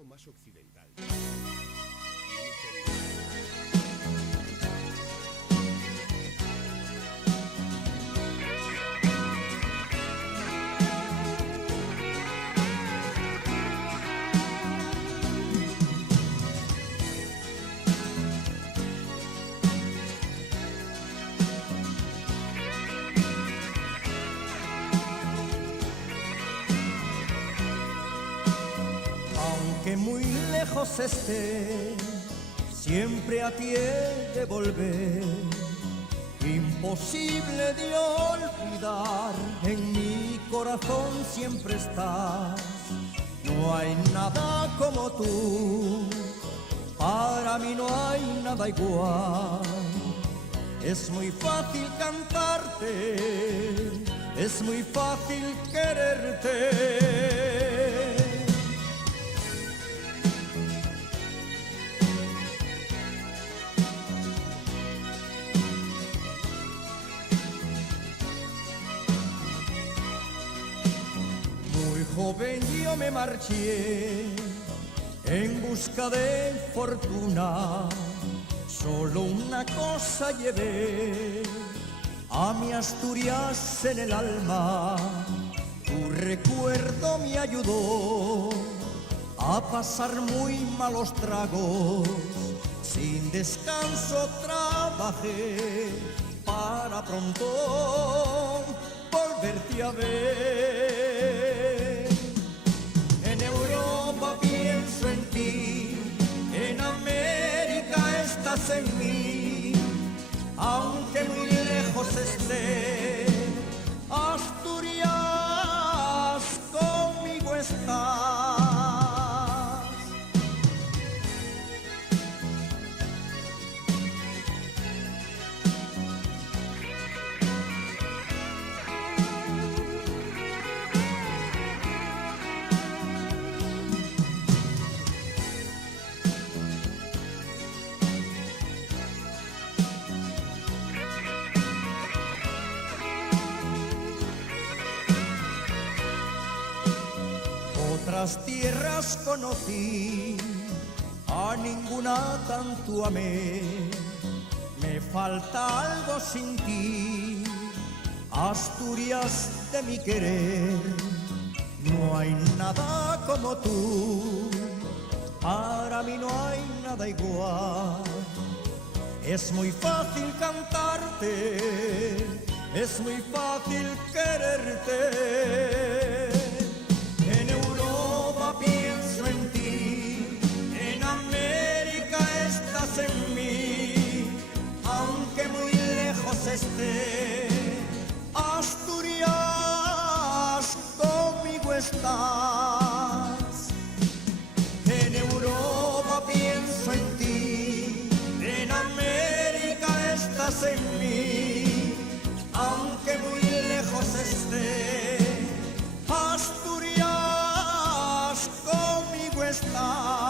concejo más occidental. Que muy lejos esté, siempre a ti he de volver. Imposible de olvidar, en mi corazón siempre estás. No hay nada como tú, para mí no hay nada igual. Es muy fácil cantarte, es muy fácil quererte. Joven yo me marché en busca de fortuna, solo una cosa llevé a mi Asturias en el alma. Tu recuerdo me ayudó a pasar muy malos tragos, sin descanso trabajé para pronto volverte a ver. Pienso en ti, en América estás en mí, aunque muy lejos esté, Asturias conmigo estás. Otras tierras conocí, a ninguna tanto amé. Me falta algo sin ti, Asturias de mi querer. No hay nada como tú, para mí no hay nada igual. Es muy fácil cantarte, es muy fácil quererte. Pienso en ti, en América estás en mí, aunque muy lejos esté, Asturias conmigo estás. En Europa pienso en ti, en América estás en mí, aunque muy lejos esté, Asturias conmigo estás.